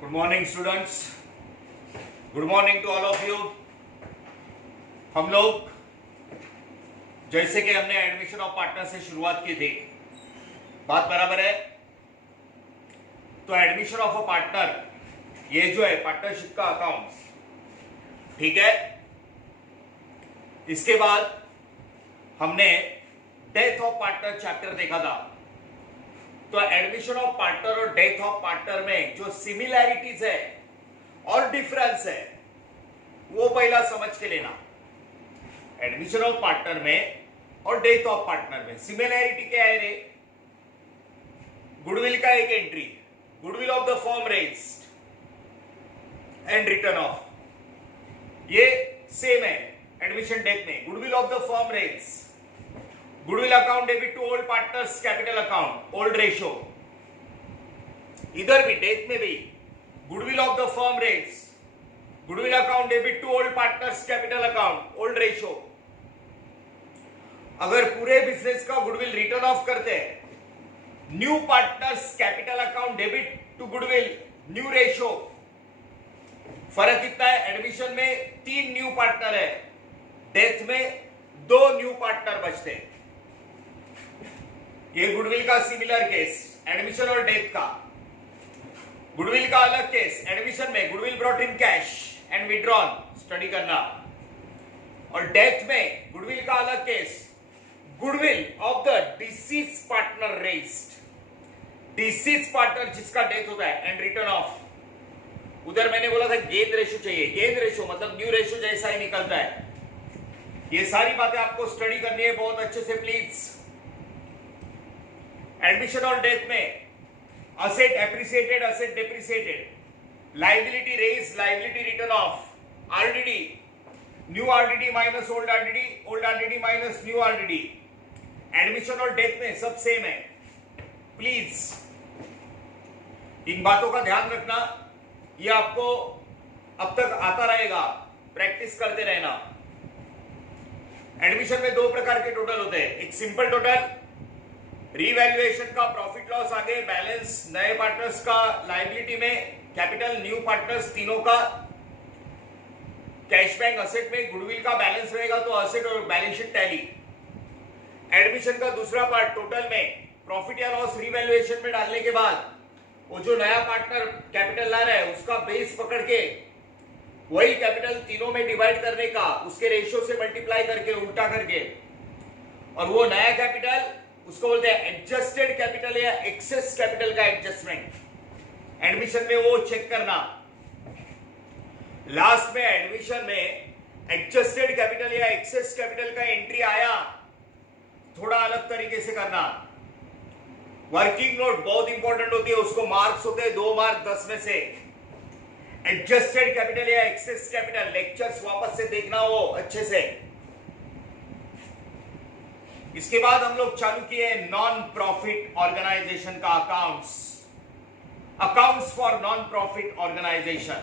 Good morning students, good morning to all of you. हम लोग जैसे कि हमने एडमिशन ऑफ पार्टनर से शुरुआत की थी, बात बराबर है। तो एडमिशन ऑफ अ पार्टनर ये जो है पार्टनरशिप का अकाउंट्स, ठीक है। इसके बाद हमने डेथ ऑफ पार्टनर चैप्टर देखा था। तो एडमिशन ऑफ पार्टनर और डेथ ऑफ पार्टनर में जो सिमिलैरिटीज है और डिफरेंस है वो पहला समझ के लेना। एडमिशन ऑफ पार्टनर में और डेथ ऑफ पार्टनर में सिमिलैरिटी क्या है रे? गुडविल का एक entry, goodwill of the firm raised and return off, ये सेम है एडमिशन डेथ में। Goodwill of the firm raised, goodwill account debit to old partners capital account, old ratio. इधर भी डेथ में भी goodwill of the firm raise, goodwill account debit to old partners capital account, old ratio. अगर पूरे business का goodwill return off करते हैं, new partners capital account debit to goodwill, new ratio. फर्क कितना है? एडमिशन में 3 न्यू पार्टनर है, डेथ में 2 न्यू पार्टनर बचते हैं। ये गुडविल का सिमिलर केस, एडमिशन और डेथ का। गुडविल का अलग केस, एडमिशन में goodwill brought in cash and withdrawn, study करना। और डेथ में गुडविल का अलग case, goodwill of the disease partner raised, disease partner जिसका डेथ होता है एंड रिटर्न ऑफ। उधर मैंने बोला था गेन रेशो चाहिए, गेन रेशो मतलब न्यू रेशो जैसा ही निकलता है। ये सारी बातें आपको स्टडी करनी है बहुत अच्छे से प्लीज। एडमिशन और डेथ में asset appreciated, asset depreciated, liability raise, liability return off, RDD, new RDD minus old RDD, old RDD minus new RDD. Admission और डेथ में सब सेम है। प्लीज इन बातों का ध्यान रखना, ये आपको अब तक आता रहेगा, प्रैक्टिस करते रहना। एडमिशन में 2 प्रकार के टोटल होते हैं, एक सिंपल टोटल, रीवैल्यूएशन का प्रॉफिट लॉस आगे, बैलेंस नए पार्टनर्स का लायबिलिटी में, कैपिटल न्यू पार्टनर्स तीनों का, कैश बैंक असेट में गुडविल का बैलेंस रहेगा तो असेट और बैलेंस शीट टैली। एडमिशन का दूसरा पार्ट टोटल में प्रॉफिट या लॉस रीवैल्यूएशन में डालने के बाद वो जो नया पार्टनर कैपिटल ला रहा है उसका बेस पकड़ के वही कैपिटल तीनों में डिवाइड करने का, उसके रेशियो से मल्टीप्लाई करके, उल्टा करके, और वो नया कैपिटल उसको बोलते हैं एडजस्टेड कैपिटल या एक्सेस कैपिटल का एडजस्टमेंट। एडमिशन में वो चेक करना। लास्ट में एडमिशन में एडजस्टेड कैपिटल या एक्सेस कैपिटल का एंट्री आया, थोड़ा अलग तरीके से करना। वर्किंग नोट बहुत इंपॉर्टेंट होती है, उसको मार्क्स होते हैं 2 मार्क 10 में से। एडजस्टेड कैपिटल या एक्सेस कैपिटल लेक्चर्स वापस से देखना हो अच्छे से। इसके बाद हम लोग चालू किए नॉन प्रॉफिट ऑर्गेनाइजेशन का accounts, accounts for non profit organisation.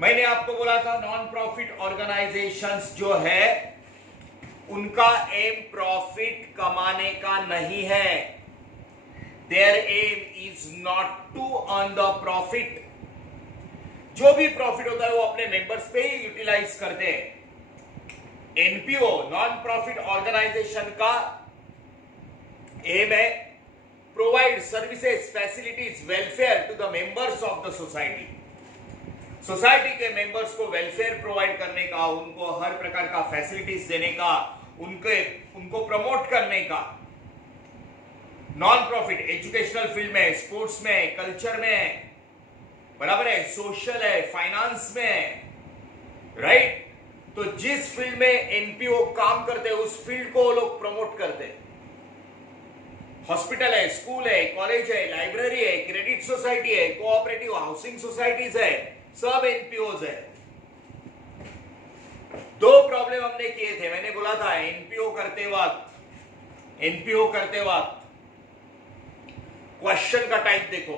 मैंने आपको बोला था नॉन प्रॉफिट ऑर्गेनाइजेशंस जो है उनका एम प्रॉफिट कमाने का नहीं है। Their aim is not to earn the profit. जो भी प्रॉफिट होता है वो अपने मेंबर्स पे ही यूटिलाइज करते हैं। एनपीओ नॉन प्रॉफिट ऑर्गेनाइजेशन का एम है provide services, facilities, welfare to the members of the society. Society के मेंबर्स को वेलफेयर प्रोवाइड करने का, उनको हर प्रकार का फैसिलिटीज देने का, उनको प्रमोट करने का। नॉन प्रॉफिट एजुकेशनल फील्ड में, स्पोर्ट्स में, कल्चर में, बराबर है, सोशल है, फाइनेंस में, राइट। तो जिस फील्ड में एनपीओ काम करते हैं उस फील्ड को वो लोग प्रमोट करते हैं। हॉस्पिटल है, स्कूल है, कॉलेज है, लाइब्रेरी है, क्रेडिट सोसाइटी है, कोऑपरेटिव हाउसिंग सोसाइटीज है, सब एनपीओज है। 2 प्रॉब्लम हमने किए थे, मैंने बोला था एनपीओ करते वक्त क्वेश्चन का टाइप देखो।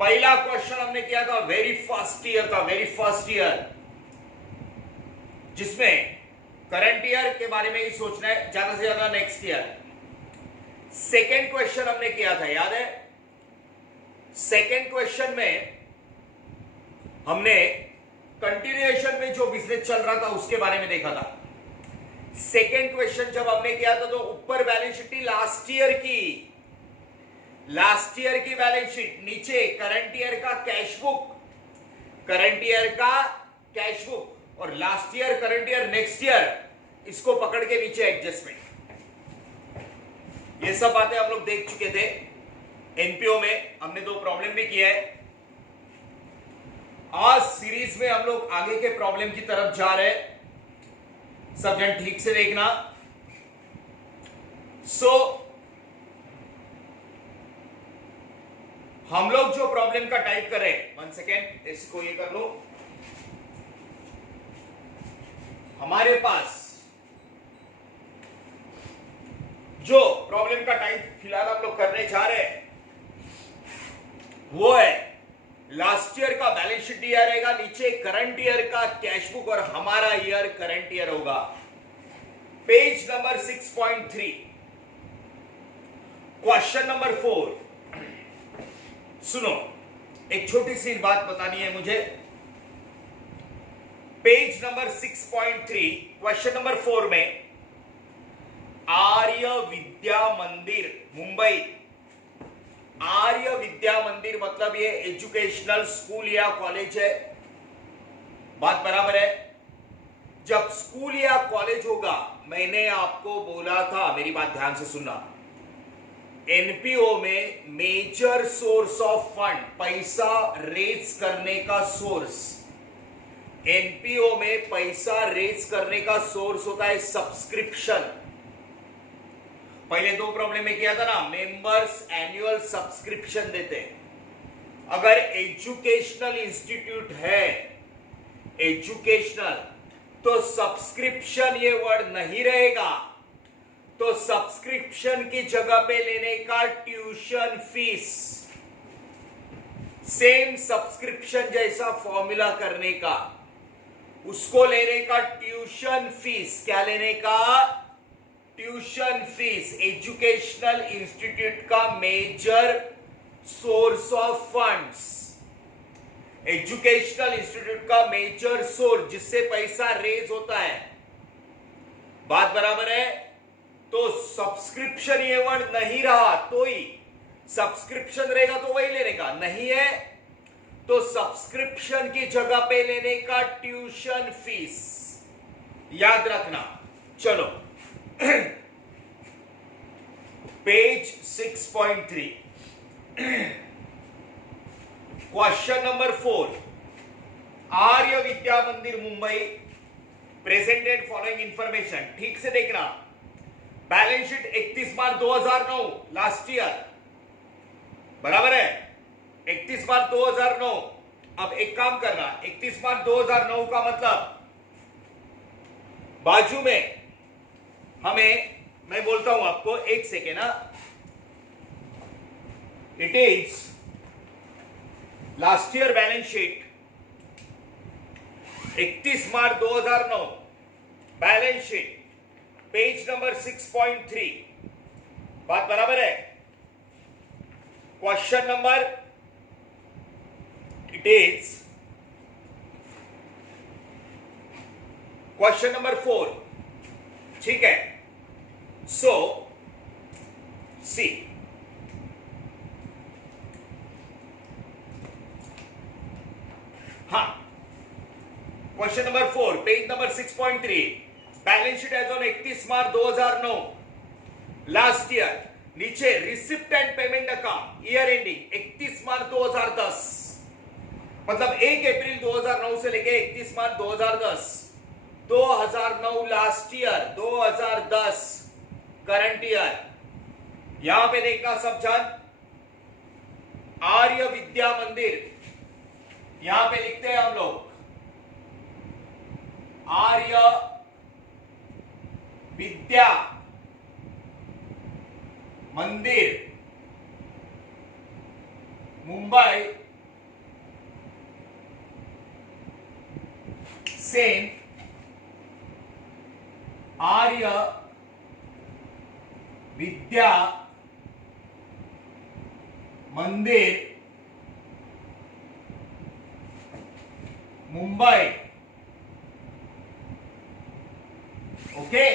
पहला क्वेश्चन हमने किया था वेरी फर्स्ट ईयर, जिसमें करंट ईयर के बारे में ही सोचना है, ज्यादा से ज्यादा नेक्स्ट ईयर। सेकेंड क्वेश्चन हमने किया था, याद है? सेकेंड क्वेश्चन में हमने कंटिन्यूएशन में जो बिजनेस चल रहा था उसके बारे में देखा था। सेकेंड क्वेश्चन जब हमने किया था तो ऊपर बैलेंस शीट थी लास्ट ईयर की, बैलेंस शीट, नीचे करंट ईयर का कैश बुक, और last year, current year, next year, इसको पकड़ के नीचे एडजस्टमेंट। ये सब बातें हम लोग देख चुके थे। एनपीओ में हमने 2 प्रॉब्लम भी किया है। आज सीरीज में हम लोग आगे के प्रॉब्लम की तरफ जा रहे हैं, सब जन ठीक से देखना। हम लोग जो प्रॉब्लम का टाइप करें, 1 सेकेंड, इसको ये कर लो। हमारे पास जो प्रॉब्लम का टाइप फिलहाल हम लोग करने जा रहे हैं वो है लास्ट ईयर का बैलेंस शीट दिया रहेगा, नीचे करंट ईयर का कैश बुक और हमारा ईयर करंट ईयर होगा। Page number 6.3, question number 4। सुनो, एक छोटी सी बात बतानी है मुझे। पेज नंबर 6.3, क्वेश्चन नंबर 4 में आर्य विद्या मंदिर मुंबई, आर्य विद्या मंदिर मतलब ये एजुकेशनल स्कूल या कॉलेज है। बात बराबर है? जब स्कूल या कॉलेज होगा, मैंने आपको बोला था, मेरी बात ध्यान से सुनना, एनपीओ में मेजर सोर्स ऑफ फंड, पैसा रेज करने का सोर्स, एनपीओ में पैसा रेज करने का सोर्स होता है सब्सक्रिप्शन। पहले 2 प्रॉब्लम में किया था ना, मेंबर्स एनुअल सब्सक्रिप्शन देते हैं। अगर एजुकेशनल इंस्टीट्यूट है, एजुकेशनल, तो सब्सक्रिप्शन ये वर्ड नहीं रहेगा, तो सब्सक्रिप्शन की जगह पे लेने का ट्यूशन फीस, सेम सब्सक्रिप्शन जैसा फॉर्मूला करने का, उसको लेने का ट्यूशन फीस। क्या लेने का? Tuition fees. एजुकेशनल इंस्टीट्यूट का major source of funds, educational institute का मेजर सोर्स जिससे पैसा रेज होता है। बात बराबर है? तो सब्सक्रिप्शन ये वर्ड नहीं रहा तो ही, सब्सक्रिप्शन रहेगा तो वही लेने का, नहीं है तो सब्सक्रिप्शन की जगह पे लेने का ट्यूशन फीस। याद रखना। चलो पेज 6.3, क्वेश्चन नंबर 4, आर्य Vidya Mandir Mumbai presented following information. ठीक से देखना, balance sheet 31 March 2009, last year, बराबर है? 31 मार्च 2009। अब एक काम करना, 31 मार्च 2009 का मतलब बाजू में हमें, मैं बोलता हूं आपको, एक सेकेंड ना, it is last year balance sheet 31 March 2009, balance sheet, page number 6.3। बात बराबर है? Question number, it is question number 4। ठीक है, सो सी, हाँ, question number 4, page number 6.3, balance sheet as on 31 March 2009, last year, नीचे receipt and payment account, year ending 31 March 2010, मतलब 1 April 2009 से लेके 31 March 2010, 2009 last year, 2010 current year. यहां पे देखना सब जन, आर्य विद्या मंदिर, यहां पे लिखते हैं हम लोग आर्य Vidya Mandir Mumbai, same Arya Vidya Mandir Mumbai, okay.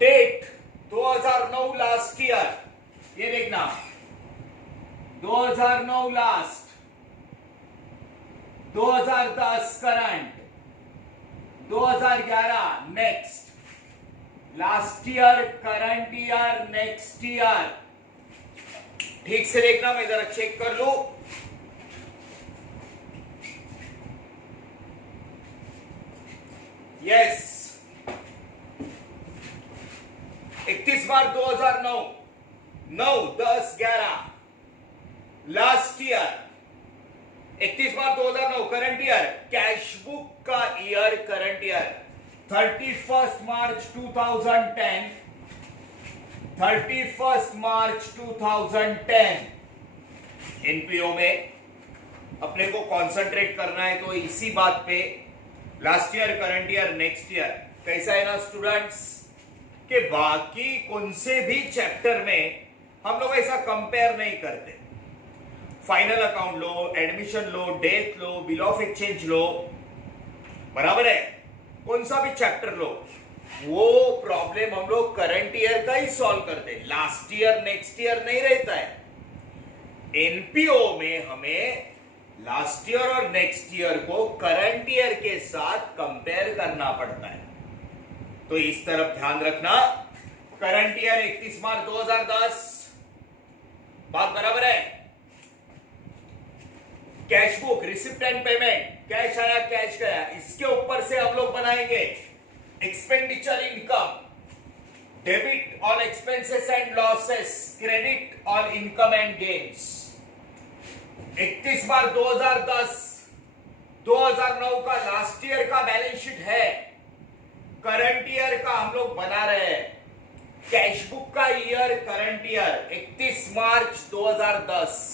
Date 2009 last year, ये देखना 2009 last, 2010 current, 2011 next, last year, current year, next year. ठीक से देखना, मैं जरा चेक कर लूं। Yes, 31 March 2009, 9, 10, 11 last year, 31 March 2009 current year, cash book का year current year, 31 March 2010, 31 March 2010। NPO में अपने को कंसंट्रेट करना है तो इसी बात पे, last year, current year, next year. कैसा है ना स्टूडेंट्स, कि बाकी कौन से भी चैप्टर में हम लोग ऐसा कंपेयर नहीं करते। फाइनल अकाउंट लो, एडमिशन लो, डेथ लो, बिल ऑफ एक्सचेंज लो, बराबर है, कौन सा भी चैप्टर लो, वो प्रॉब्लम हम लोग करंट ईयर का ही सॉल्व करते हैं, लास्ट ईयर नेक्स्ट ईयर नहीं रहता है। एनपीओ में हमें लास्ट ईयर और नेक्स्ट ईयर को करंट ईयर के साथ कंपेयर करना पड़ता है। तो इस तरफ ध्यान रखना, करंट ईयर 31 मार्च 2010, बात बराबर है। Cash book, receipt and payment, cash आया, कैश गया, इसके ऊपर से हम लोग बनाएंगे expenditure income, debit on expenses and losses, credit on income and gains. 31 March 2010, 2009 का लास्ट ईयर का बैलेंस शीट है, करंट ईयर का हम लोग बना रहे हैं। कैश बुक का ईयर करंट ईयर 31 मार्च 2010।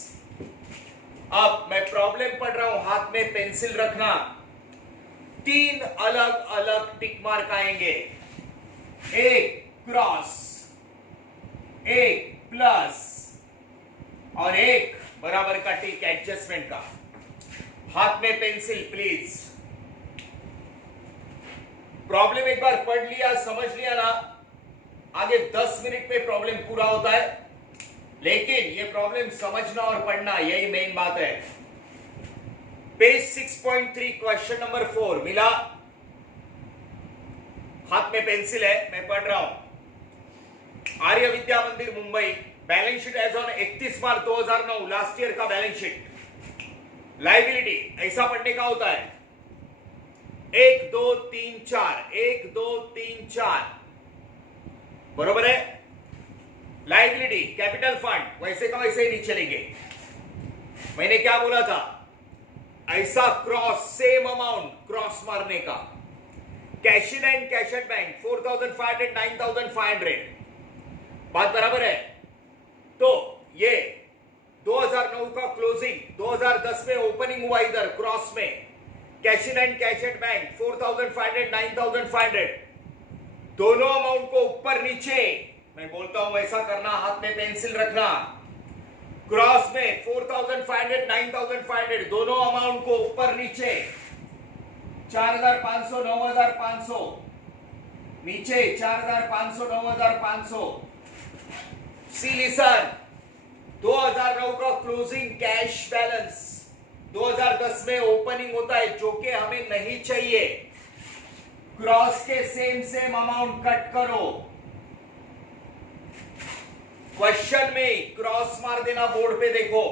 अब मैं प्रॉब्लम पढ़ रहा हूं, हाथ में पेंसिल रखना। 3 अलग अलग टिक मार्क आएंगे, एक क्रॉस, एक प्लस और एक बराबर का टिक एडजस्टमेंट का। हाथ में पेंसिल प्लीज। प्रॉब्लम एक बार पढ़ लिया, समझ लिया ना, आगे 10 मिनट में प्रॉब्लम पूरा होता है। लेकिन ये प्रॉब्लम समझना और पढ़ना, यही मेन बात है। पेज 6.3 क्वेश्चन नंबर 4 मिला, हाथ में पेंसिल है, मैं पढ़ रहा हूं। Arya Vidya Mandir Mumbai, balance sheet as on 31 March 2009, last year का बैलेंस शीट। लायबिलिटी ऐसा पढ़ने का होता है, 1 2 3 4, 1 2 3 4, बरोबर है। लायबिलिटी कैपिटल फंड वैसे का वैसे ही नहीं चलेंगे। मैंने क्या बोला था, ऐसा क्रॉस, सेम अमाउंट क्रॉस मारने का। Cash in and cash at bank 4,500, 9,500, बात बराबर है। तो ये 2009 का क्लोजिंग, 2010 में ओपनिंग हुआ इधर क्रॉस में, cash in and cash at bank 4,500, 9,500, दोनों अमाउंट को ऊपर नीचे, मैं बोलता हूं वैसा करना, हाथ में पेंसिल रखना। क्रॉस में 4,500, 9,500, दोनों अमाउंट को ऊपर नीचे, 4,500, 9,500, नीचे 4,500, 9,500। सी लिसन, 2009 का क्लोजिंग कैश बैलेंस 2010 में ओपनिंग होता है, जो कि हमें नहीं चाहिए। क्रॉस के सेम अमाउंट कट करो। क्वेश्चन में क्रॉस मार देना, बोर्ड पे देखो।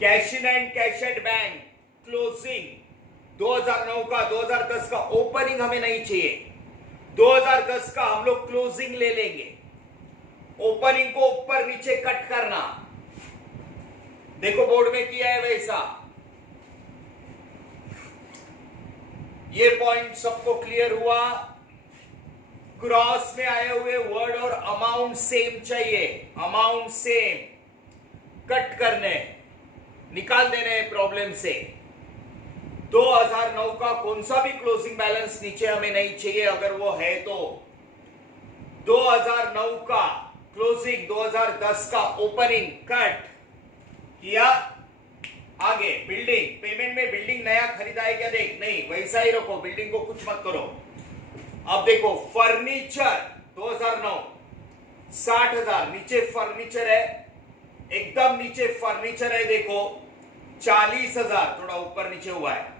Cash in and cash at bank closing 2009 का, 2010 का ओपनिंग हमें नहीं चाहिए। 2010 का हम लोग क्लोजिंग ले लेंगे, ओपनिंग को ऊपर नीचे कट करना। देखो बोर्ड में किया है वैसा। ये पॉइंट सबको क्लियर हुआ। क्रॉस में आए हुए वर्ड और अमाउंट सेम चाहिए, अमाउंट सेम, कट करने, निकाल देने प्रॉब्लम से। 2009 का कौन सा भी क्लोजिंग बैलेंस नीचे हमें नहीं चाहिए, अगर वो है तो 2009 का क्लोजिंग, 2010 का ओपनिंग कट किया। आगे बिल्डिंग, पेमेंट में बिल्डिंग नया खरीदा है क्या देख, नहीं वैसा ही रखो, बिल्डिंग को कुछ मत करो। अब देखो फर्नीचर 2009 60,000, नीचे फर्नीचर है, एकदम नीचे फर्नीचर है, देखो 40,000, थोड़ा ऊपर नीचे हुआ है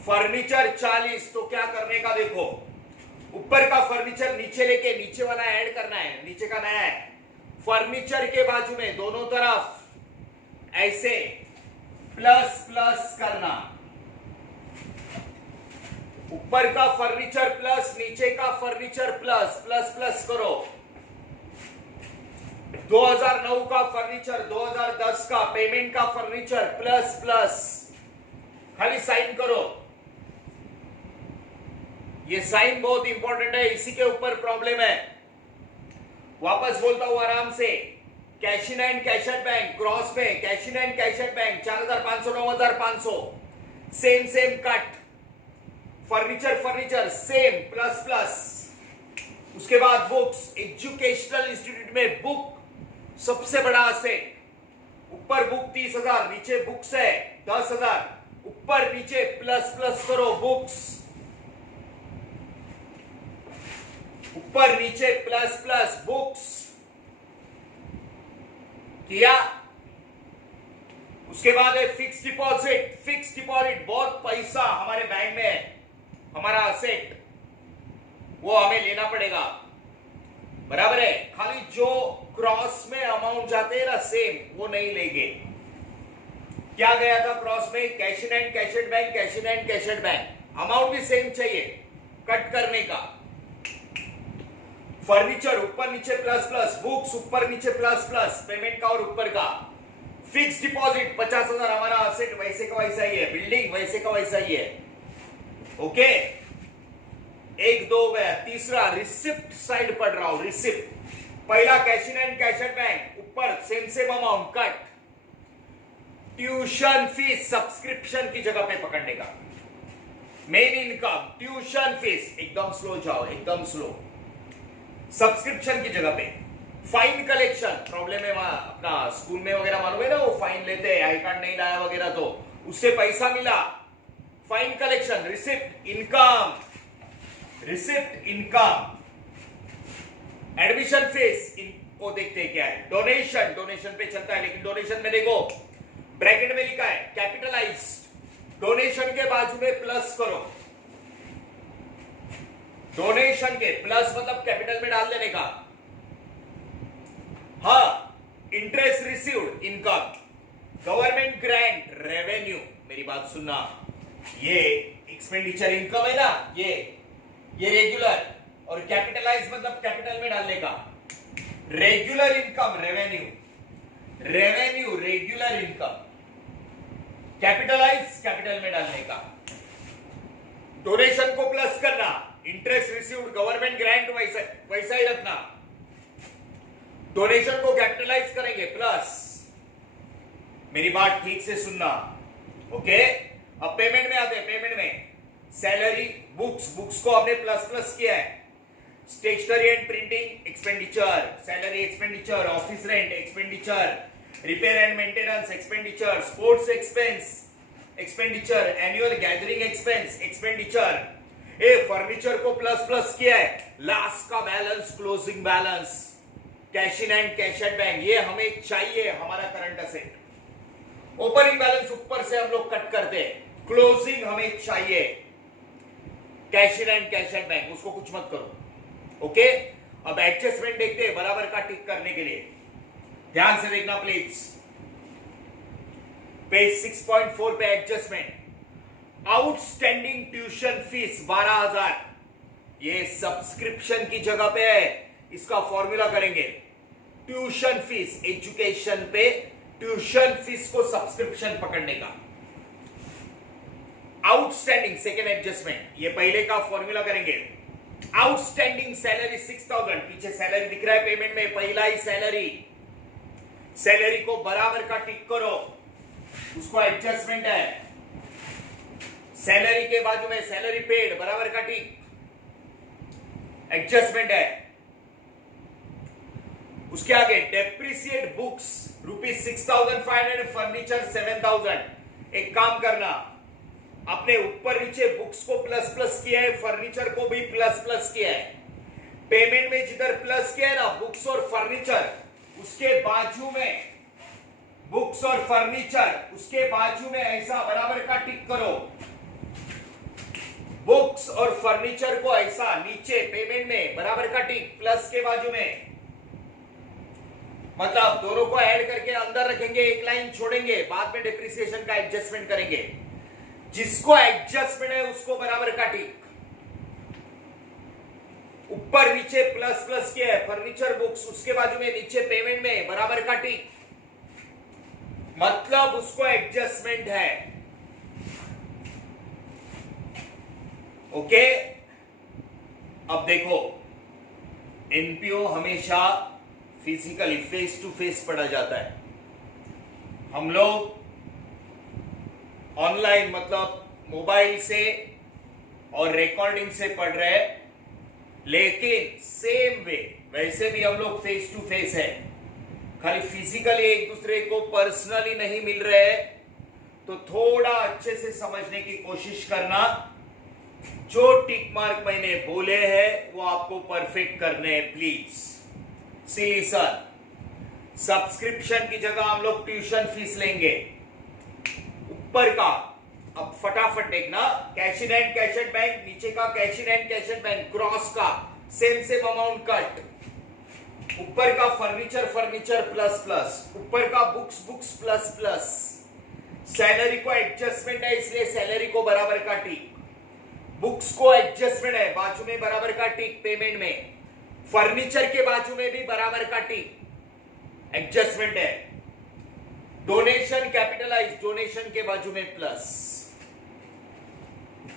फर्नीचर 40, तो क्या करने का देखो, ऊपर का फर्नीचर नीचे लेके नीचे वाला ऐड करना है, नीचे का नया है, फर्नीचर के बाजू में दोनों तरफ ऐसे प्लस प्लस करना, ऊपर का फर्नीचर प्लस नीचे का फर्नीचर प्लस, प्लस प्लस करो। 2009 का फर्नीचर, 2010 का पेमेंट का फर्नीचर प्लस प्लस, खाली साइन करो। ये साइन बहुत इंपॉर्टेंट है, इसी के ऊपर प्रॉब्लम है। वापस बोलता हूं आराम से, cash in and cash at bank cross में, cash in and cash at bank 4,500 9,500 same same cut, furniture furniture same plus plus. उसके बाद बुक्स, एजुकेशनल इंस्टीट्यूट में बुक सबसे बड़ा असेट, ऊपर बुक 30,000, नीचे बुक्स है 10,000, ऊपर नीचे प्लस प्लस करो, बुक्स ऊपर नीचे प्लस प्लस, बुक्स किया। उसके बाद है फिक्स डिपॉजिट, फिक्स डिपॉजिट बहुत पैसा हमारे बैंक में है, हमारा असेट, वो हमें लेना पड़ेगा, बराबर है। खाली जो क्रॉस में अमाउंट जाते हैं ना सेम, वो नहीं लेंगे। क्या गया था क्रॉस में, cash in and cash at bank, cash in and cash at bank, amount भी सेम चाहिए कट करने का। फर्नीचर ऊपर नीचे प्लस प्लस, बुक्स ऊपर नीचे प्लस प्लस, पेमेंट का और ऊपर का। फिक्स डिपॉजिट 50,000 हमारा असेट वैसे का वैसा ही है, बिल्डिंग वैसे का वैसा ही है, ओके। एक दो गया, तीसरा रिसिप्ट साइड पढ़ रहा हूं, रिसिप्ट। पहला cash in and cash at bank, ऊपर same same amount cut. Tuition fees subscription की जगह पे पकड़ने का, मेन इनकम ट्यूशन फीस, एकदम स्लो जाओ, एकदम स्लो, सब्सक्रिप्शन की जगह पे। फाइन कलेक्शन, प्रॉब्लम है वहां अपना स्कूल में वगैरह मालूम है ना, वो फाइन लेते हैं, आई कार्ड नहीं लाया वगैरह तो उससे पैसा मिला, fine collection. Receipt income, receipt income. Admission fees, वो देखते हैं क्या है। डोनेशन, डोनेशन पे चलता है, लेकिन डोनेशन में देखो ब्रैकेट में लिखा है कैपिटलाइज, डोनेशन के बाजू में प्लस करो, डोनेशन के प्लस मतलब कैपिटल में डाल देने का। हाँ, interest received income, government grant revenue, मेरी बात सुनना, ये एक्सपेंडिचर इनकम है ना, ये रेगुलर, और कैपिटलाइज मतलब कैपिटल में डालने का। Regular income revenue, revenue regular income, capitalise capital में डालने का। डोनेशन को प्लस करना, इंटरेस्ट रिसीव्ड गवर्नमेंट ग्रांट वैसा ही रखना, डोनेशन को कैपिटलाइज करेंगे प्लस। मेरी बात ठीक से सुनना, ओके। अब पेमेंट में आते हैं, पेमेंट में सैलरी, बुक्स, बुक्स को हमने प्लस प्लस किया है। Stationery and printing expenditure, salary expenditure, office rent expenditure, repair and maintenance expenditure, sports expense expenditure, annual gathering expense expenditure. A furniture को प्लस प्लस किया है, लास्ट का balance closing balance, cash in and cash at bank, ये हमें चाहिए हमारा current asset. Opening balance ऊपर से हम लोग कट करते हैं, क्लोजिंग हमें चाहिए cash in and cash at bank, उसको कुछ मत करो, ओके। अब एडजस्टमेंट देखते हैं बराबर का टिक करने के लिए, ध्यान से देखना प्लीज। पेज 6.4 पे एडजस्टमेंट, आउटस्टैंडिंग ट्यूशन फीस 12,000, ये सब्सक्रिप्शन की जगह पे है, इसका फॉर्मूला करेंगे। ट्यूशन फीस, एजुकेशन पे ट्यूशन फीस को सब्सक्रिप्शन पकड़ने का। आउटस्टैंडिंग सेकेंड एडजस्टमेंट, ये पहले का फॉर्मूला करेंगे। आउटस्टैंडिंग सैलरी 6,000, पीछे सैलरी दिख रहा है पेमेंट में, पहला ही सैलरी, सैलरी को बराबर का टिक करो, उसको एडजस्टमेंट है। सैलरी के बाजू में सैलरी पेड बराबर का टिक, एडजस्टमेंट है। उसके आगे डेप्रिसिएट बुक्स ₹6,500, फर्नीचर 7,000। एक काम करना, आपने ऊपर नीचे बुक्स को प्लस प्लस किया है, फर्नीचर को भी प्लस प्लस किया है। पेमेंट में जिधर प्लस किया है ना, बुक्स और फर्नीचर, उसके बाजू में बुक्स और फर्नीचर, उसके बाजू में ऐसा बराबर का टिक करो। बुक्स और फर्नीचर को ऐसा नीचे पेमेंट में बराबर का टिक, प्लस के बाजू में, मतलब दोनों को ऐड करके अंदर रखेंगे, एक लाइन छोड़ेंगे, बाद में डिप्रिसिएशन का एडजस्टमेंट करेंगे। जिसको एडजस्टमेंट है उसको बराबर का टिक। ऊपर नीचे प्लस प्लस किया है, फर्नीचर बुक्स, उसके बाजू में नीचे पेमेंट में बराबर का टिक, मतलब उसको एडजस्टमेंट है। ओके, अब देखो, एनपीओ हमेशा फिजिकली फेस टू फेस पढ़ा जाता है। हम लोग ऑनलाइन मतलब मोबाइल से और रिकॉर्डिंग से पढ़ रहे हैं, लेकिन सेम वे वैसे भी हम लोग फेस टू फेस है। खाली फिजिकली एक दूसरे को पर्सनली नहीं मिल रहे हैं, तो थोड़ा अच्छे से समझने की कोशिश करना। जो टिक मार्क मैंने बोले हैं वो आपको परफेक्ट करने हैं प्लीज। सी सर, सब्सक्रिप्शन की जगह हम लोग ट्यूशन फीस लेंगे। ऊपर का अब फटाफट देखना, cash in and cash at bank, नीचे का cash in and cash at bank, cross का सेम अमाउंट कट, ऊपर का फर्नीचर फर्नीचर प्लस प्लस, ऊपर का books books plus plus, salary को एडजस्टमेंट है इसलिए सैलरी को बराबर का टिक, बुक्स को एडजस्टमेंट है बाजू में बराबर का टिक पेमेंट में, फर्नीचर के बाजू में भी बराबर का टिक एडजस्टमेंट है, डोनेशन कैपिटलाइज, डोनेशन के बाजू में प्लस।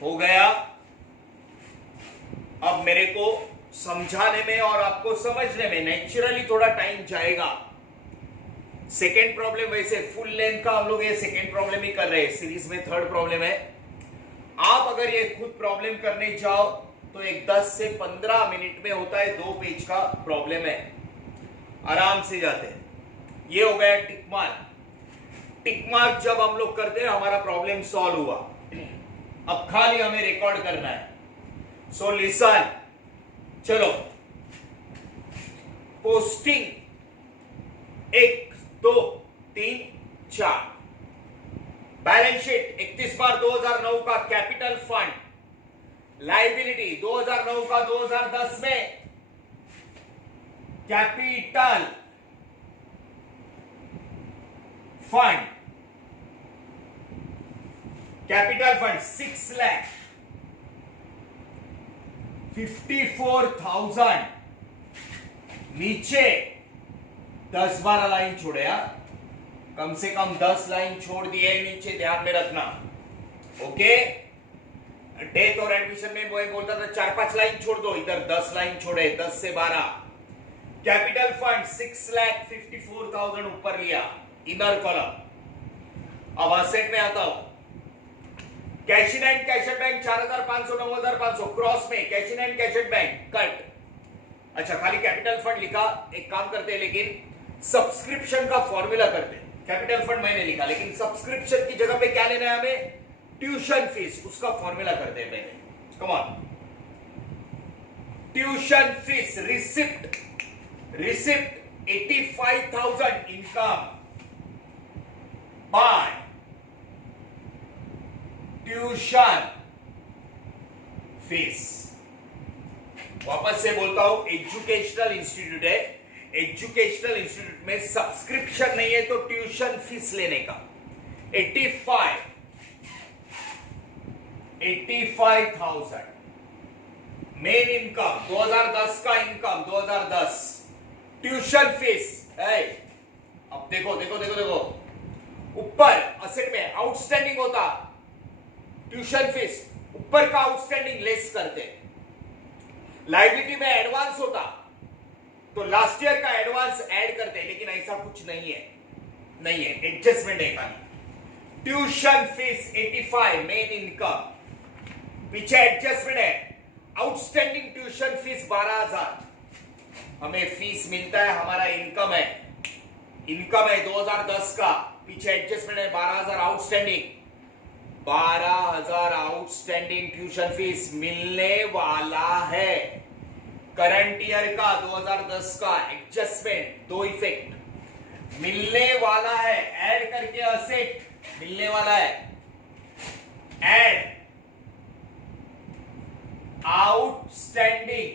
हो गया। अब मेरे को समझाने में और आपको समझने में नेचुरली थोड़ा टाइम जाएगा। सेकेंड प्रॉब्लम वैसे फुल लेंथ का हम लोग ये सेकेंड प्रॉब्लम ही कर रहे हैं, सीरीज में थर्ड प्रॉब्लम है। आप अगर ये खुद प्रॉब्लम करने जाओ तो एक 10 से 15 मिनट में होता है, 2 पेज का प्रॉब्लम है, आराम से जाते हैं। ये हो गया टिक मार्क। टिक मार्क जब हम लोग करते हैं हमारा प्रॉब्लम सॉल्व हुआ। अब खाली हमें रिकॉर्ड करना है। सो लिसन, चलो पोस्टिंग 1 2 3 4, बैलेंस शीट 31/2009 का कैपिटल फंड, लाइबिलिटी 2009 का 2010 में कैपिटल फंड, कैपिटल फंड 6,54,000, नीचे 10-12 लाइन छोड़े, कम से कम 10 लाइन छोड़ दिए नीचे, ध्यान में रखना। ओके, डेथ और एडमिशन में वो बोलता था 4-5 लाइन छोड़ दो, इधर 10 लाइन छोड़े, 10 से 12। कैपिटल फंड 6,54,000 ऊपर लिया, इनर कॉलम। अब असेट में आता हूं, cash in and cash at bank 4,500 9,500, cross में cash in and cash at bank cut. अच्छा, खाली कैपिटल फंड लिखा, एक काम करते हैं लेकिन सब्सक्रिप्शन का फॉर्मूला करते हैं। कैपिटल फंड मैंने लिखा, लेकिन सब्सक्रिप्शन की जगह पे क्या लेना है हमें, ट्यूशन फीस, उसका फॉर्मूला करते हैं पहले। Come on, tuition fees receipt, receipt 85,000 income by tuition fees. वापस से बोलता हूं, एजुकेशनल इंस्टीट्यूट है, एजुकेशनल इंस्टीट्यूट में सब्सक्रिप्शन नहीं है तो ट्यूशन फीस लेने का 85,000। मेन इनकम 2010 का इनकम 2010, ट्यूशन फीस है। अब देखो देखो देखो देखो, ऊपर असेट में आउटस्टैंडिंग होता, ट्यूशन फीस ऊपर का आउटस्टैंडिंग लेस करते, लायबिलिटी में एडवांस होता तो लास्ट ईयर का एडवांस ऐड करते, लेकिन ऐसा कुछ नहीं है, नहीं है, एडजस्टमेंट है खाली। ट्यूशन फीस 85 मेन इनकम, पीछे एडजस्टमेंट है, आउटस्टैंडिंग ट्यूशन फीस 12,000, हमें फीस मिलता है, हमारा इनकम है इनकम है 2010 का, पीछे एडजस्टमेंट है 12,000 आउटस्टैंडिंग, 12,000 आउटस्टैंडिंग ट्यूशन फीस मिलने वाला है। करंट ईयर का 2010 का एडजस्टमेंट, दो इफेक्ट मिलने वाला है, ऐड करके असेट मिलने वाला है, ऐड आउटस्टैंडिंग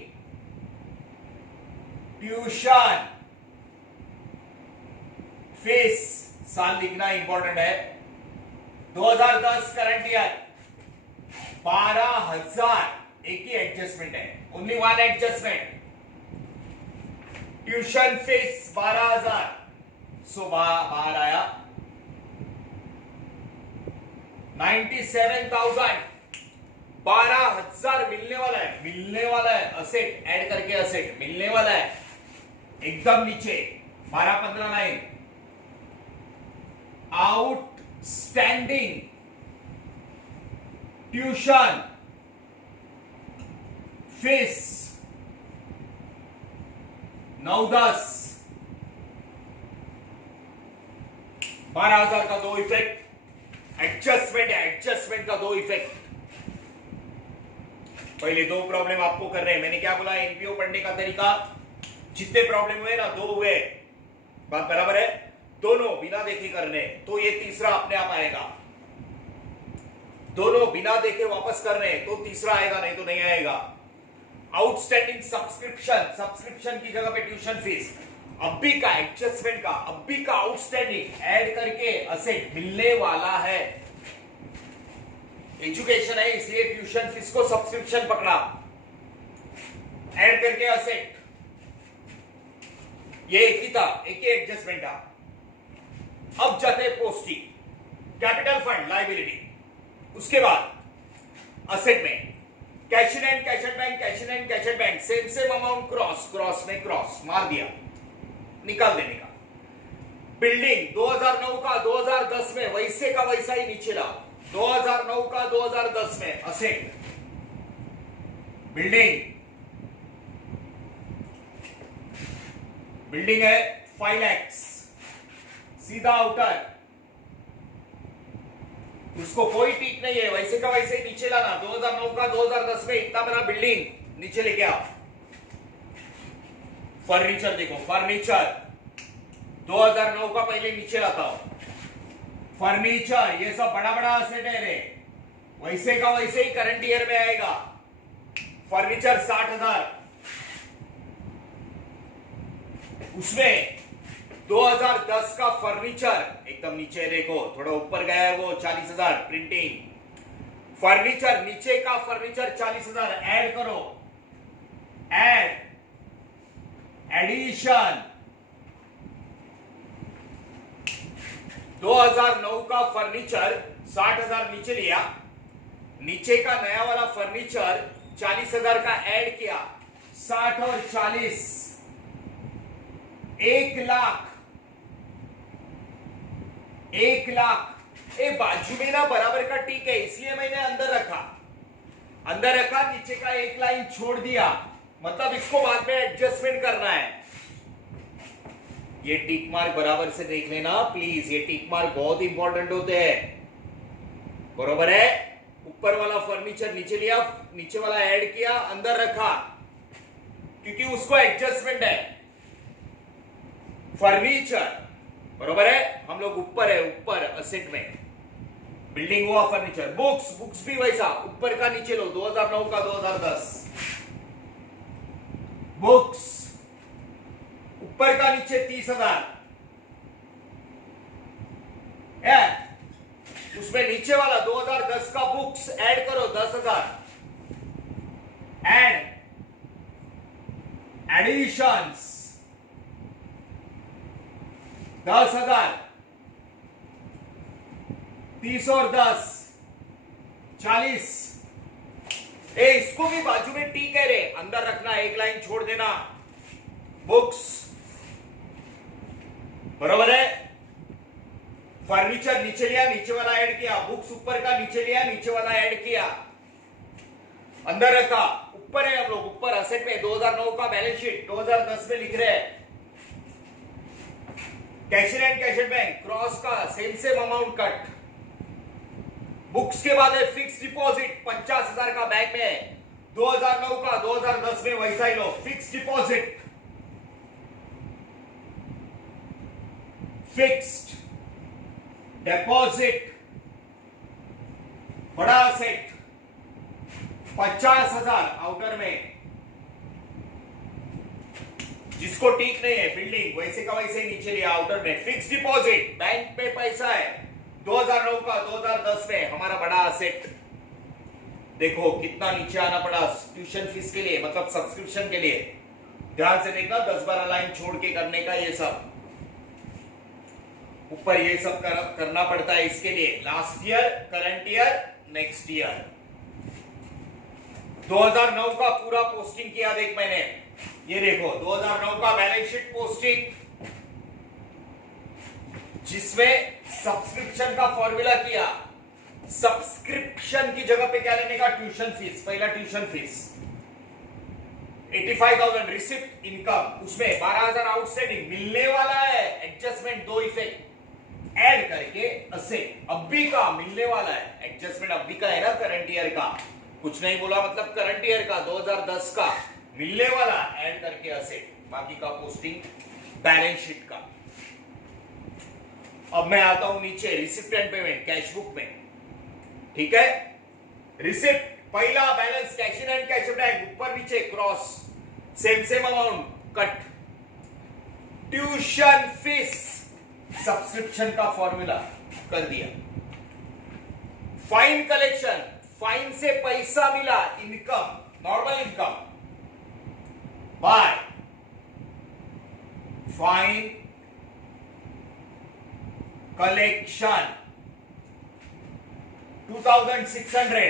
ट्यूशन फीस, साल लिखना इंपॉर्टेंट है, 2010 करंट ईयर 12,000, एक ही एडजस्टमेंट है, only one adjustment, tuition fees 12,000, सो बाहर आया 97,000, 12,000 मिलने वाला है, मिलने वाला है, असेट ऐड करके असेट मिलने वाला है, एकदम नीचे 12-15 लाइन, आउटस्टैंडिंग ट्यूशन फीस 9-10, 12,000 का दो इफेक्ट, एडजस्टमेंट है, एडजस्टमेंट का दो इफेक्ट। पहले दो प्रॉब्लम आपको कर रहे हैं, मैंने क्या बोला, एनपीओ पढ़ने का तरीका, जितने प्रॉब्लम हुए ना, दो हुए, बात बराबर है, दोनों बिना देखे करने, तो ये तीसरा अपने आप आएगा, दोनों बिना देखे वापस कर रहे हैं तो तीसरा आएगा, नहीं तो नहीं आएगा। आउटस्टैंडिंग सब्सक्रिप्शन, सब्सक्रिप्शन की जगह पे ट्यूशन फीस, अभी का एडजस्टमेंट का, अभी का आउटस्टैंडिंग ऐड करके असेट मिलने वाला है। एजुकेशन है इसलिए ट्यूशन फीस को सब्सक्रिप्शन पकड़ा, ऐड करके असेट, ये एक ही था, एक ही एडजस्टमेंट था। अब जाते पोस्टिंग, कैपिटल फंड लायबिलिटी, उसके बाद असेट में cash in and cash and bank, cash in and cash and bank, same same amount, cross cross में क्रॉस मार दिया, निकाल देने का। बिल्डिंग 2009 का 2010 में वैसे का वैसा ही नीचे लाओ, 2009 का 2010 में असेट, बिल्डिंग, बिल्डिंग है 5 लाख, सीधा आउटर, उसको कोई टीक नहीं है, वैसे का वैसे ही नीचे लाना। 2009 का 2010 में इतना बड़ा बिल्डिंग नीचे लेके आओ। फर्नीचर देखो, फर्नीचर 2009 का पहले नीचे लाता हूं, फर्नीचर ये सब बड़ा बड़ा असेट है रे, वैसे का वैसे ही करंट ईयर में आएगा। फर्नीचर 60,000, उसमें 2010 का फर्नीचर एकदम नीचे देखो, थोड़ा ऊपर गया है वो 40,000, प्रिंटिंग, फर्नीचर नीचे का फर्नीचर 40,000, ऐड करो, ऐड एडिशन, 2009 का फर्नीचर 60,000 नीचे लिया, नीचे का नया वाला फर्नीचर 40,000 का ऐड किया, 60 और 40 1 लाख, 1 लाख। ए बाजू में ना बराबर का टिक है इसलिए मैंने अंदर रखा, नीचे का एक लाइन छोड़ दिया, मतलब इसको बाद में एडजस्टमेंट करना है। ये टिक मार्क बराबर से देख लेना प्लीज, ये टिक मार्क बहुत इंपॉर्टेंट होते हैं, बराबर है। ऊपर वाला फर्नीचर नीचे लिया, नीचे वाला ऐड किया, अंदर रखा, क्योंकि उसको एडजस्टमेंट है। फर्नीचर बरोबर है, हम लोग ऊपर है, ऊपर असेट में बिल्डिंग हुआ फर्नीचर। बुक्स, बुक्स भी वैसा ऊपर का नीचे लो, 2009 का 2010, बुक्स ऊपर का नीचे 30,000 है, उसमें नीचे वाला 2010 का बुक्स ऐड करो 10,000, ऐड एडिशंस 10,000, 30 और 10 40। इसको भी बाजू में टी कह रहे, अंदर रखना, एक लाइन छोड़ देना। बुक्स बरोबर है, फर्नीचर नीचे लिया, नीचे वाला ऐड किया, बुक्स ऊपर का नीचे लिया, नीचे वाला ऐड किया, अंदर रखा। ऊपर है हम लोग, ऊपर असेट में 2009 का बैलेंस शीट 2010 में लिख रहे हैं, cash in and cash at bank cross का सेम अमाउंट कट। बुक्स के बाद है फिक्स डिपॉजिट 50,000 का बैंक में है, 2009 का 2010 में वैसा ही लो। फिक्स डिपॉजिट फिक्स्ड डिपॉजिट बड़ा सेट 50,000 आउटर में। जिसको ठीक नहीं है बिल्डिंग वैसे का वैसे ही नीचे लिया आउटर में। फिक्स डिपॉजिट बैंक में पैसा है 2009 का 2010 में हमारा बड़ा असेट। देखो कितना नीचे आना पड़ा ट्यूशन फीस के लिए, मतलब सब्सक्रिप्शन के लिए। ध्यान से देखना 10-12 लाइन छोड़ के करने का ये सब। ऊपर ये सब करना पड़ता है इसके लिए। Last year, current year, next year. 2009 का पूरा पोस्टिंग किया देख मैंने। ये देखो 2009 का बैलेंस शीट पोस्टिंग जिसमें सब्सक्रिप्शन का फॉर्मूला किया। सब्सक्रिप्शन की जगह पे क्या लेने का? Tuition fees. पहला ट्यूशन फीस 85,000 रिसिप्ट इनकम, उसमें 12,000 आउटस्टैंडिंग मिलने वाला है। एडजस्टमेंट दो इफेक्ट ऐड करके असेट अभी का मिलने वाला है। एडजस्टमेंट अभी का है ना, करंट ईयर का। कुछ नहीं बोला मतलब करंट ईयर का 2010 का मिलने वाला ऐड करके असेट। बाकी का पोस्टिंग बैलेंस शीट का। अब मैं आता हूं नीचे receipt and payment cash book में। ठीक है, रिसिप्ट पहला balance cash in and cash out ऊपर नीचे cross same amount cut. Tuition fees subscription का फॉर्मूला कर दिया। फाइन कलेक्शन, फाइन से पैसा मिला income, normal income by fine collection 2600।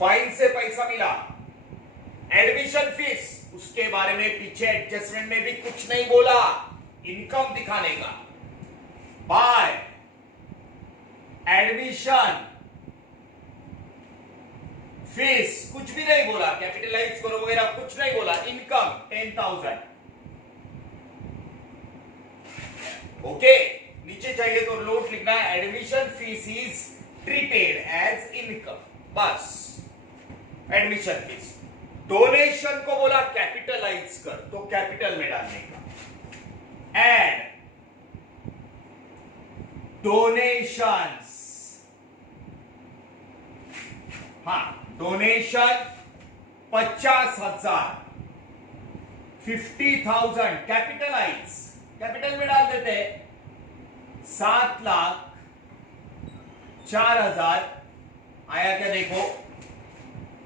Fine से पैसा मिला। एडमिशन फीस उसके बारे में पीछे एडजस्टमेंट में भी कुछ नहीं बोला, इनकम दिखाने का। बाय एडमिशन फीस कुछ भी नहीं बोला, कैपिटलाइज करो वगैरह कुछ नहीं बोला। इनकम 10,000। ओके, नीचे चाहिए तो नोट लिखना है admission fees is treated as income, बस एडमिशन फीस। डोनेशन को बोला कैपिटलाइज कर, तो कैपिटल में डालने का। एड डोनेशंस, हाँ डोनेशन 50,000 50,000 कैपिटलाइज, कैपिटल में डाल देते हैं। 7,04,000 आया क्या देखो,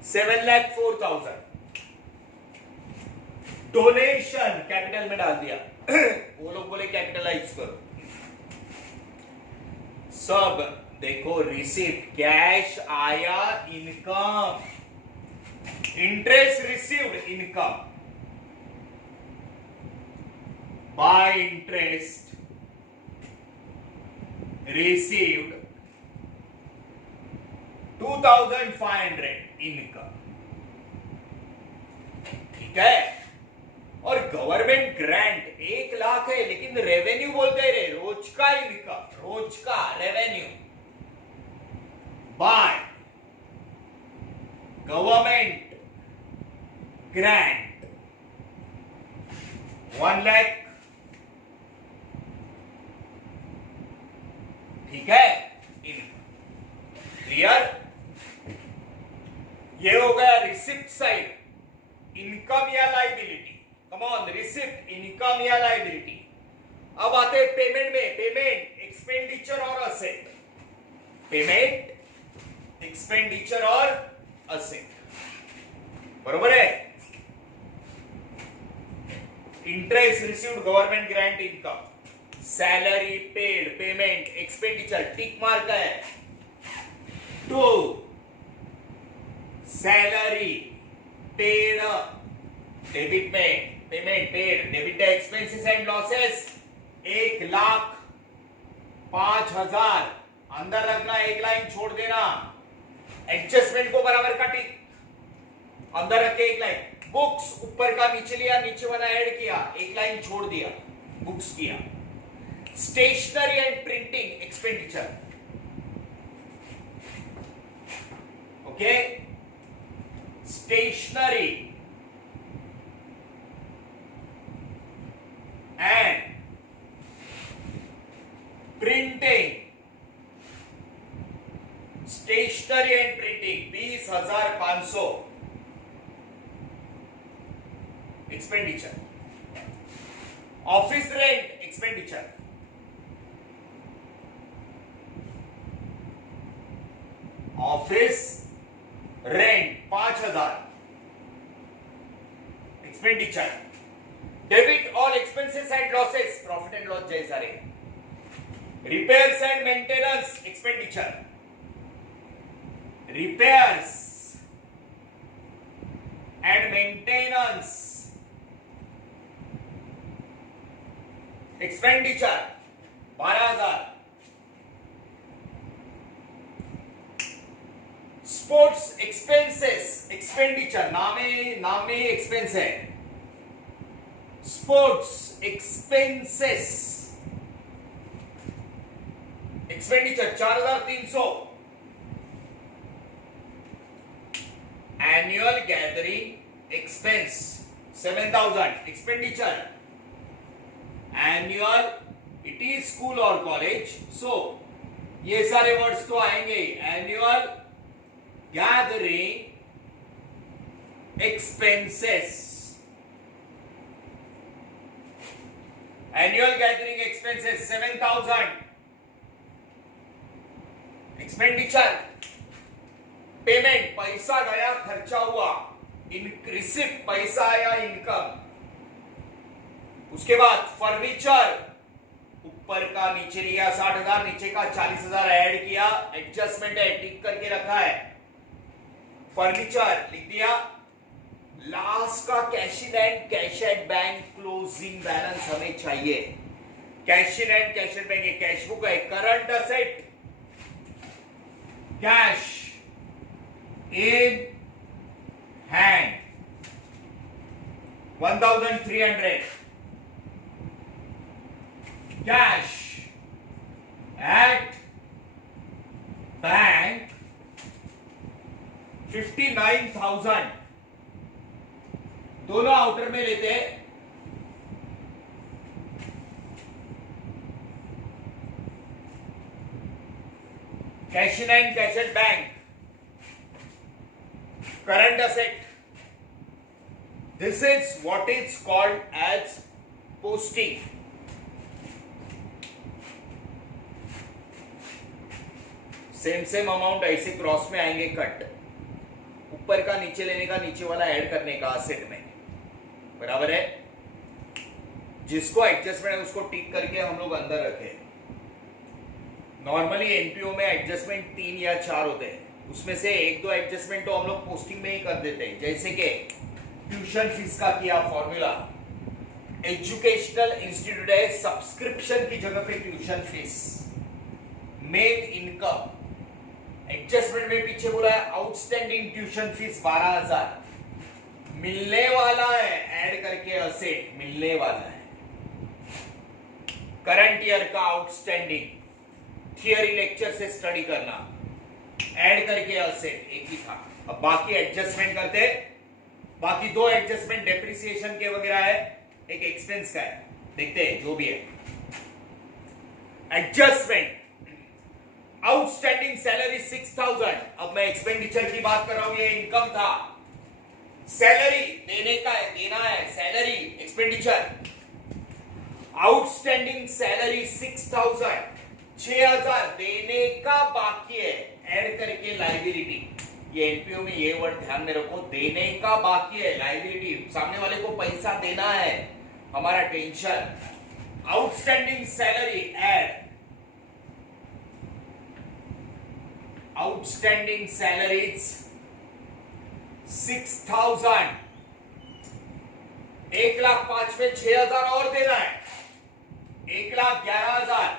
7,04,000 डोनेशन कैपिटल में डाल दिया। वो लोग बोले कैपिटलाइज करो। सब देखो रिसीव्ड कैश आया, income interest received income by interest received 2,500 income. ठीक है, और गवर्नमेंट ग्रांट 1,00,000 है, लेकिन रेवेन्यू बोलते रहे, रोज का इनकम, रोज का रेवेन्यू बाय गवर्नमेंट ग्रांट 1,00,000। ठीक है, क्लियर? ये हो गया रिसिप्ट साइड, इनकम या liability. Come on, receipt income या लाइबिलिटी। अब आते हैं पेमेंट में। पेमेंट एक्सपेंडिचर और असेट, पेमेंट एक्सपेंडिचर और असेट, बरोबर है। Interest received government grant income, salary paid, payment expenditure tick mark है। टू सैलरी पेड, डेबिट में payment paid, debit expenses and losses 1,05,000 अंदर रखना, एक लाइन छोड़ देना। एडजस्टमेंट को बराबर का टिक अंदर रख के एक लाइन। बुक्स ऊपर का नीचे लिया, नीचे वाला ऐड किया, एक लाइन छोड़ दिया, बुक्स किया। Stationery and printing expenditure, okay, stationery and printing, stationery and printing 20,500 expenditure. Office rent expenditure, office rent 5,000 expenditure. Debit all expenses and losses, profit and loss जैसा रहे। Repairs and maintenance expenditure, repairs and maintenance expenditure 12,000। Sports expenses expenditure, नामे expense है, sports expenses expenditure 4,300। Annual gathering expense 7,000 expenditure. Annual, it is school और college, so ये सारे words तो आएंगे। Annual gathering expenses, annual gathering expenses 7,000 expenditure. Payment, पैसा गया, खर्चा हुआ, रिसिप्ट पैसा आया, इनकम। उसके बाद फर्नीचर, ऊपर का नीचे लिया 60,000, नीचे का 40,000 ऐड किया, एडजस्टमेंट है, टिक करके रखा है। फर्नीचर लिख दिया। लास्ट का cash in and cash at bank closing balance हमें चाहिए। Cash in and cash at bank, ये कैश बुक है। Current asset, cash in hand 1,300, cash at bank 59,000। दोनों आउटर में लेते हैं। Cash in and cash at bank, current asset, this is what is called as posting. Same amount ऐसे cross में आएंगे cut, ऊपर का नीचे लेने का, नीचे वाला ऐड करने का असेट में, बराबर है। जिसको एडजस्टमेंट है उसको टिक करके हम लोग अंदर रखें। नॉर्मली एनपीओ में एडजस्टमेंट 3 या 4 होते हैं, उसमें से 1-2 एडजस्टमेंट तो हम लोग पोस्टिंग में ही कर देते हैं। जैसे कि ट्यूशन फीस का किया फॉर्मूला, एजुकेशनल इंस्टीट्यूट है, सब्सक्रिप्शन की जगह पे tuition fees, main income. Adjustment में पीछे बोला है आउटस्टैंडिंग ट्यूशन फीस 12,000 मिलने वाला है, ऐड करके असेट मिलने वाला है। करंट ईयर का आउटस्टैंडिंग, थियरी लेक्चर से स्टडी करना, ऐड करके असेट एक ही था। अब बाकी एडजस्टमेंट करते, बाकी 2 एडजस्टमेंट डेप्रिसिएशन के वगैरह है, एक एक्सपेंस का है, देखते हैं जो भी है। Adjustment, outstanding salary 6,000। अब मैं एक्सपेंडिचर की बात कर रहा हूं, ये इनकम था। सैलरी देने का है, देना है, सैलरी एक्सपेंडिचर। आउटस्टैंडिंग सैलरी 6,000, 6,000 देने का बाकी है, ऐड करके लायबिलिटी। ये एनपीओ में ये वर्ड ध्यान में रखो, देने का बाकी है, लायबिलिटी, सामने वाले को पैसा देना है, हमारा tension. Outstanding salary add, outstanding salaries 6,000, 1,05,000 में 6,000 और देना है, 1,11,000,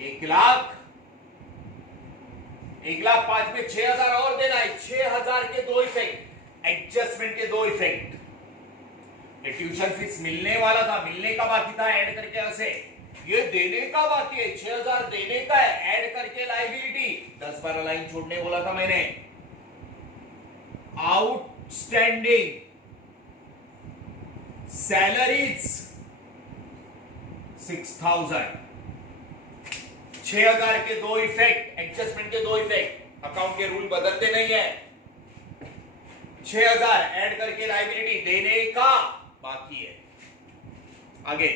1,11,000 1,05,000 में 6,000 और देना है। 6,000 के दो इफेक्ट, एडजस्टमेंट के दो इफेक्ट। ये ट्यूशन फीस मिलने वाला था, मिलने का बाकी था, ऐड करके ऐसे। ये देने का बाकी है, 6,000 देने का है, ऐड करके लायबिलिटी। 10-12 लाइन छोड़ने बोला था मैंने। Outstanding salaries 6,000। 6,000 के दो इफेक्ट, एडजस्टमेंट के दो इफेक्ट। अकाउंट के रूल बदलते नहीं है। 6,000 ऐड करके लायबिलिटी देने का बाकी है। आगे,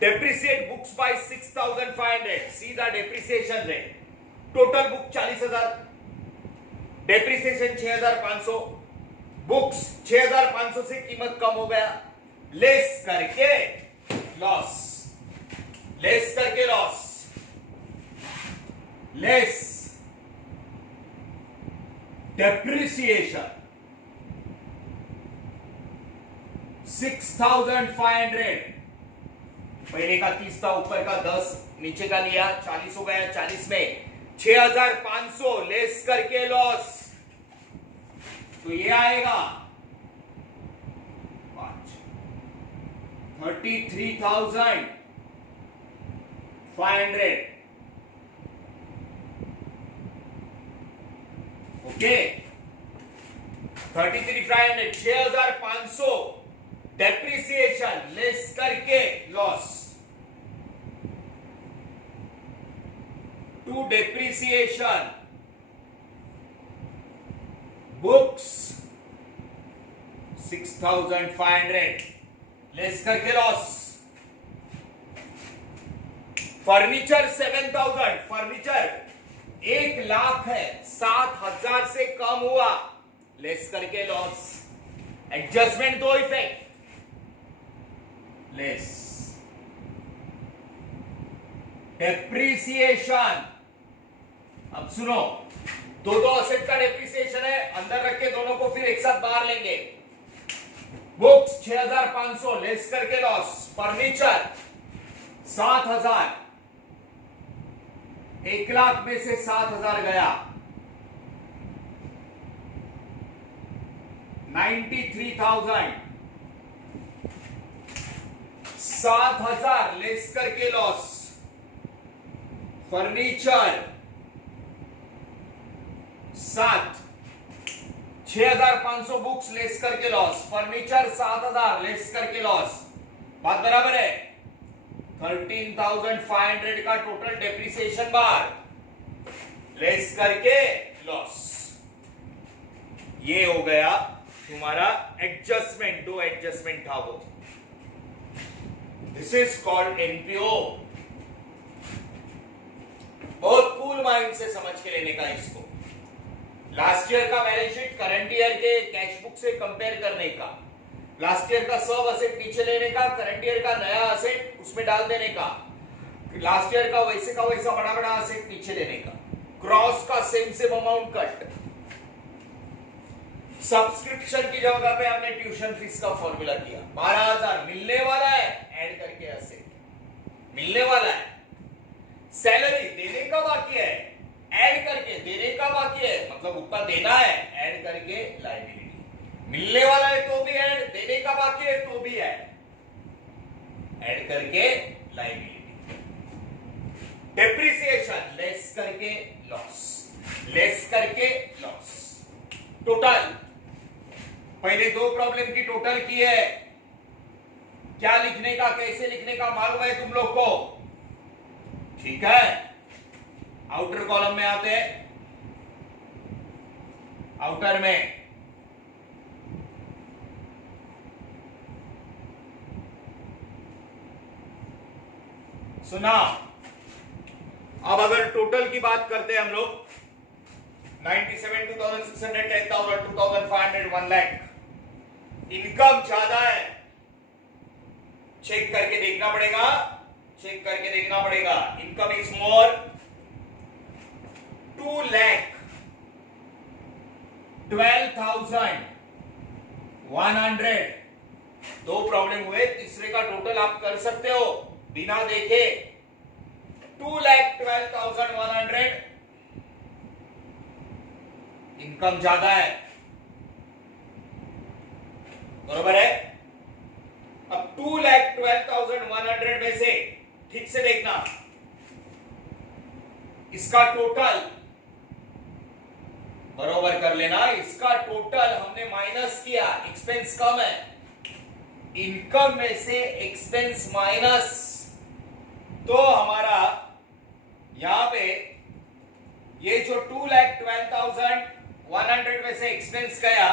डेप्रिसिएट बुक्स बाय 6,500। सीधा depreciation rate. Total book 40,000, depreciation 6,500। Books 6,500 से कीमत कम हो गया, लेस करके लॉस, लेस करके लॉस, लेस डेप्रिसिएशन 6,500। पहले का 30 था, ऊपर का 10, नीचे का लिया 40 हो गया। 40 में 6,500 लेस करके लॉस, तो ये आएगा 33,500। ओके, 33,500, 6,500 डेप्रिसिएशन लेस करके loss to depreciation books 6,500 less करके लॉस। फर्नीचर 7,000, फर्नीचर 1,00,000 है, 7,000 से कम हुआ, लेस करके लॉस। एडजस्टमेंट दो इफेक्ट, लेस डेप्रिसिएशन। अब सुनो, दो असेट का डेप्रिसिएशन है, अंदर रख के दोनों को फिर एक साथ बाहर लेंगे। बुक्स 6,500 लेस करके लॉस। फर्नीचर 7,000, 1,00,000 में से 7,000 गया, 93,000। 7,000 लेस करके लॉस। फर्नीचर 7, 6,500 बुक्स लेस करके लॉस। फर्नीचर 7,000 लेस करके लॉस। बात बराबर है। 13,500 का टोटल डेप्रिसिएशन बार, लेस करके लॉस। ये हो गया तुम्हारा एडजस्टमेंट। दो एडजस्टमेंट था वो। This is called NPO. बहुत कूल माइंड से समझ के लेने का इसको। लास्ट ईयर का बैलेंस शीट करंट ईयर के कैश बुक से कंपेयर करने का, लास्ट ईयर का सब असेट नीचे लेने का, करंट ईयर का नया असेट उसमें डाल देने का, लास्ट ईयर का वैसे का वैसा बड़ा बड़ा असेट नीचे लेने का, क्रॉस का same same amount cut. Subscription की जगह पे हमने ट्यूशन फीस का फॉर्मूला किया। 12,000 मिलने वाला है, ऐड करके असेट मिलने वाला है। सैलरी देने का बाकी है, ऐड करके देने का बाकी है, मतलब ऊपर देना है, ऐड करके लायबिलिटी। मिलने वाला है तो भी ऐड, देने का बाकी है तो भी ऐड करके लायबिलिटी। डेप्रिसिएशन लेस करके लॉस, लेस करके लॉस। टोटल पहले दो प्रॉब्लम की टोटल की है। क्या लिखने का, कैसे लिखने का मालूम है तुम लोग को? ठीक है, आउटर कॉलम में आते हैं। आउटर में सुना। अब अगर टोटल की बात करते हैं हम लोग, 97, 2,600, 10,000, 2,500, 1 लाख। इनकम ज्यादा है, चेक करके देखना पड़ेगा, चेक करके देखना पड़ेगा। Income is more, 2,12,100। दो प्रॉब्लम हुए, तीसरे का टोटल आप कर सकते हो बिना देखे। 2,12,100 इनकम ज्यादा है, बरोबर है। अब 2,12,100 में से ठीक से देखना, इसका टोटल बरोबर कर लेना, इसका टोटल हमने माइनस किया, एक्सपेंस कम है, इनकम में से एक्सपेंस माइनस, तो हमारा यहां पे ये जो 2,12,100 में से एक्सपेंस गया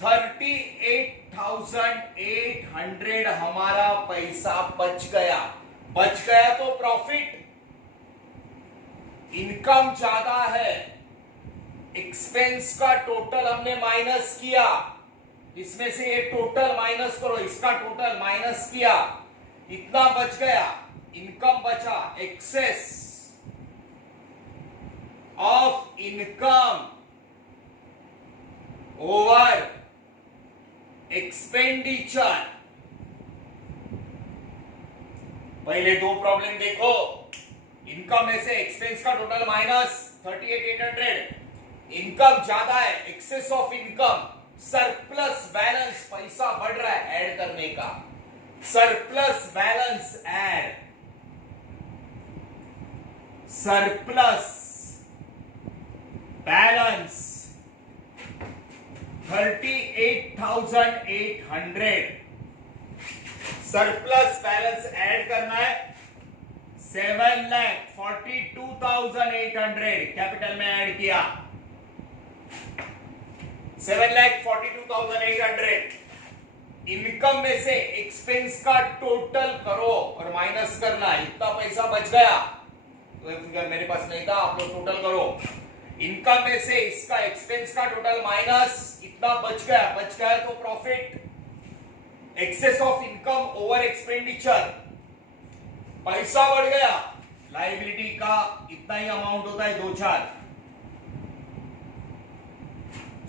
38,800 हमारा पैसा बच गया। बच गया तो प्रॉफिट, इनकम ज्यादा है, एक्सपेंस का टोटल हमने माइनस किया, इसमें से ये टोटल माइनस करो, इसका टोटल माइनस किया, इतना बच गया, इनकम बचा, excess of income over expenditure. पहले दो प्रॉब्लम देखो, इनकम में से एक्सपेंस का टोटल माइनस 38,800, इनकम ज्यादा है, excess of income, surplus balance, पैसा बढ़ रहा है ऐड करने का, surplus balance add, surplus balance 38,800, surplus balance add करना है 7,42,800, कैपिटल में ऐड किया 7,42,800, इनकम में से एक्सपेंस का टोटल करो और माइनस करना, इतना पैसा बच गया, तो फिगर मेरे पास नहीं था, आप लोग टोटल करो, इनकम में से इसका एक्सपेंस का टोटल माइनस, इतना बच गया तो profit, excess of income over expenditure, पैसा बढ़ गया, लायबिलिटी का इतना ही अमाउंट होता है 2,4,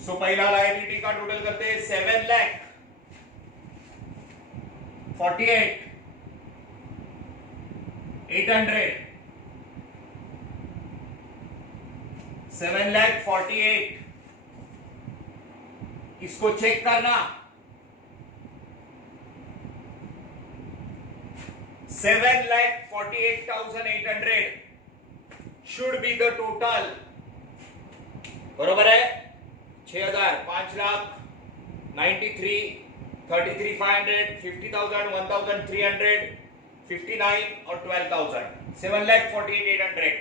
सो पहला लायबिलिटी का टोटल करते हैं 7,48,800, 7,48,000, इसको चेक करना, 7,48,800 शुड बी द टोटल, बरोबर है। 6,000, 5,00,000, 93, 33,500, 50,000, 1,300, 59 और 12,000, 7,48,800।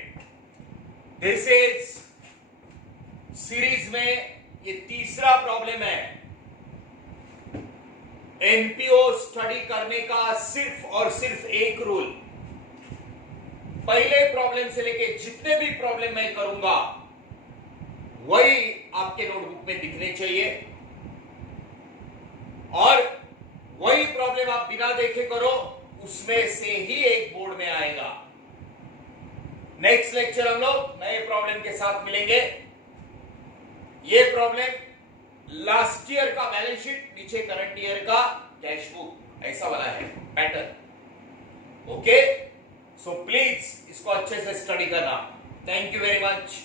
दिस इज सीरीज में ये तीसरा प्रॉब्लम है। एनपीओ स्टडी करने का सिर्फ और सिर्फ एक रूल, पहले प्रॉब्लम से लेके जितने भी प्रॉब्लम मैं करूंगा वही आपके नोटबुक में दिखने चाहिए, और वही प्रॉब्लम आप बिना देखे करो, उसमें से ही एक बोर्ड में आएगा। नेक्स्ट लेक्चर हम लोग नए प्रॉब्लम के साथ मिलेंगे। ये प्रॉब्लम लास्ट ईयर का बैलेंस शीट, नीचे करंट ईयर का कैश बुक, ऐसा वाला है पैटर्न। ओके, सो प्लीज इसको अच्छे से स्टडी करना। Thank you very much.